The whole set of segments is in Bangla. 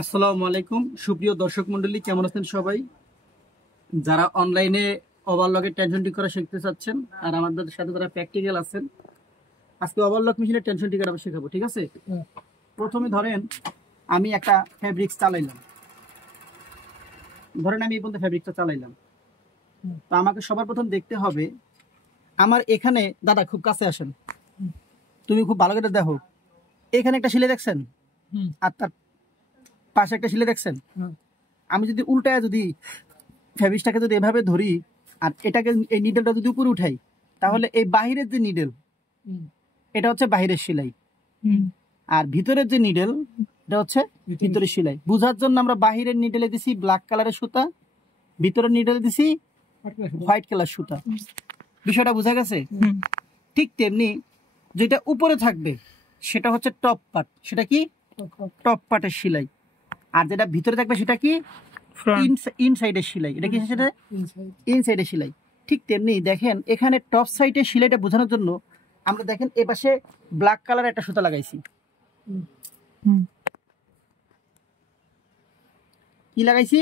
আসসালামু আলাইকুম সুপ্রিয় দর্শক মণ্ডলী, কেমন আছেন সবাই? যারা অনলাইনে ওভারলকের টেনশন ঠিক করা শিখতে চাচ্ছেন আর আমাদের সাথে যারা প্র্যাকটিক্যাল আছেন, আজকে ওভারলক মেশিনের টেনশন ঠিক করা শেখাবো। ঠিক আছে? প্রথমে ধরেন আমি একটা ফ্যাব্রিক্স চালাইলাম, আমি এই পর্যন্ত ফ্যাব্রিকটা চালাইলাম। তো আমাকে সবার প্রথম দেখতে হবে আমার এখানে, দাদা খুব কাছে আসেন, তুমি খুব ভালো করে দেখো, এখানে একটা শিলে দেখছেন আর তার পাশে একটা শিলে দেখছেন। আমি যদি উল্টায় যদি ফ্যাব্রিক্সটাকে যদি এভাবে ধরি আর এটাকে এই নিডেলটা যদি উপরে উঠাই, তাহলে এই বাহিরের যে নিডেল এটা হচ্ছে বাহিরের সেলাই, আর ভিতরের যে নিডেল এটা হচ্ছে ভিতরের সেলাই। বুঝার জন্য আমরা বাহিরের নিডেলে দিছি ব্ল্যাক কালারের সুতা, ভিতরের নিডেলে দিছি হোয়াইট কালার সুতা। বিষয়টা বোঝা গেছে? ঠিক তেমনি যেটা উপরে থাকবে সেটা হচ্ছে টপ পার্ট, সেটা কি টপ পার্টের সেলাই, আর যেটা ভিতরে থাকবে সেটা কি ইনসাইডের সেলাই। এটা কি সেটা ইনসাইডের সেলাই। ঠিক তেমনি দেখেন এখানে টপ সাইডের সেলাইটা বোঝানোর জন্য আমরা দেখেন এ পাশে ব্ল্যাক কালার একটা সুতা লাগাইছি। কি লাগাইছি?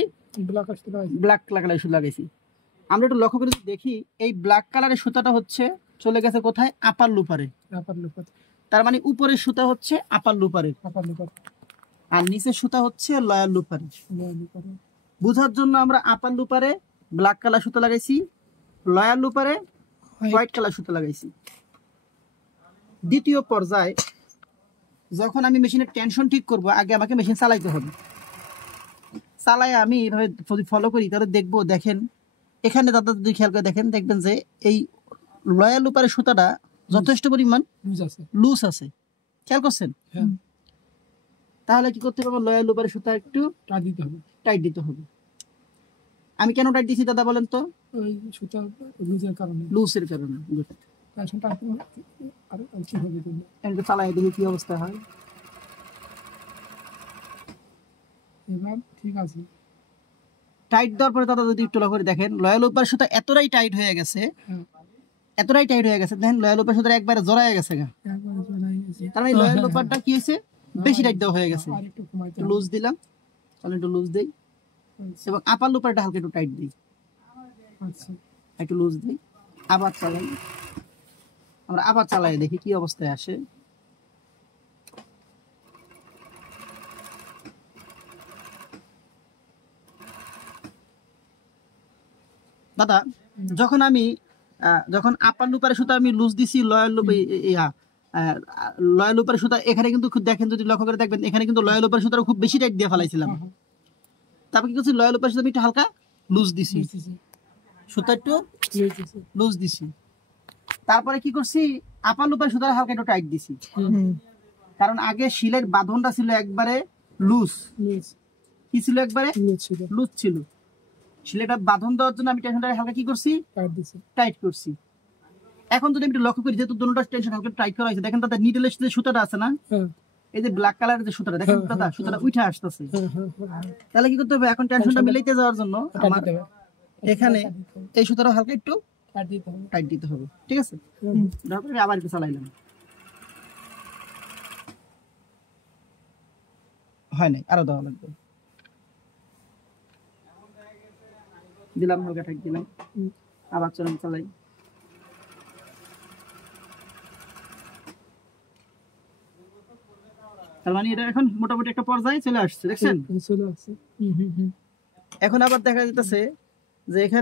ব্ল্যাক কালারের সুতা লাগাইছি। আমরা একটু লক্ষ্য করে দেখি এই ব্ল্যাক কালারের সুতাটা হচ্ছে চলে গেছে কোথায়? আপার লুপারে। তার মানে উপরের সুতা হচ্ছে আপার লুপারে আর নিচের সুতা হচ্ছে লয়ার লুপারে। বুঝার জন্য আমরা আপার লুপারে ব্ল্যাক কালার সুতা লাগাইছি, লয়ার লুপারে হোয়াইট কালার সুতা লাগাইছি। দ্বিতীয় পর্যায়ে যখন আমি মেশিনের টেনশন ঠিক করব, আগে আমাকে মেশিন চালাইতে হবে। চালাই আমি এইভাবে যদি ফলো করি তাহলে দেখবো, দেখেন এখানে দাদা যদি খেয়াল করে দেখেন, দেখবেন যে এই লয়ার লুপারের সুতাটা যথেষ্ট পরিমাণ লুজ আছে। খেয়াল করছেন? তাহলে কি করতে হবে? লয়ার লুপারের সুতা একটু টাইট দিতে হবে। আমি কেন টাইট দিছি দাদা বলেন তো? ওই সুতা লুজের কারণে। লুজের কারণে। চালাই দেখি কি অবস্থা হয়। এবার ঠিক আছে। টাইট দেওয়ার পরে দাদা যদি একটু লক্ষ্য করে দেখেন, লয়াল লুপার সুতা এতটাই টাইট হয়ে গেছে, দেখেন লয়াল লুপার সুতা একবারে জড়ায় গেছে গা। তার মানে লয়াল লুপারটা কি হয়েছে? বেশি টাইট দেওয়া হয়ে গেছে। লুজ দিলাম, তাহলে একটু লুজ দেই এবং আপার লুপারটা হালকা একটু টাইট দিই। আচ্ছা, একটু লুজ দিই, আবার চালাই। আমরা আবার চালাই দেখি কি অবস্থায় আসে। দাদা যখন আপার লুপারের সুতা আমি লুজ দিছি, লয়াল লুপারের সুতা এখানে কিন্তু দেখেন, যদি লক্ষ্য করে দেখবেন এখানে কিন্তু লয়াল লুপারের সুতা খুব বেশি টাইট দিয়ে ফেলাইছিলাম। তারপর কি করছি? লয়াল লুপারের সুতা আমি একটু হালকা লুজ দিছি, সুতা একটু লুজ দিছি। তারপরে কি করছি? আপার লুপারের সুতা হালকা একটু টাইট দিছি, কারণ আগে শিলের বাঁধনটা ছিল একবারে লুজ। কি ছিল? একবারে লুজ ছিল। শিলেটা বাঁধন দেওয়ার জন্য আমি টেনশনটা হালকা কি করছি? টাইট করছি। এখন যদি আমি একটু লক্ষ্য করি, যেহেতু দুটোটা টেনশন হালকা টাইট করা হয়েছে, দেখেন দাদা নিডেলের যে সুতাটা আছে না, এই যে ব্ল্যাক কালারের যে সুতাটা, দেখেন দাদা সুতাটা উঠে আসতেছে। তাহলে কি করতে হবে? এখন টেনশনটা মিলাইতে যাওয়ার জন্য আমার এখানে এই সুতাটা হালকা একটু টাইট দিতে হবে। ঠিক আছে? তারপরে আবার একটু চালাইলাম, হয় নাই, আরো দেওয়া লাগবে। দিলাম, হালকা টাইট দিলাম, আবার চালাই। তার মানে এটা এখন মোটামুটি একটা পর্যায়ে চলে আসছে, দেখছেন? এখন আবার দেখা যাইতেছে যে এখানে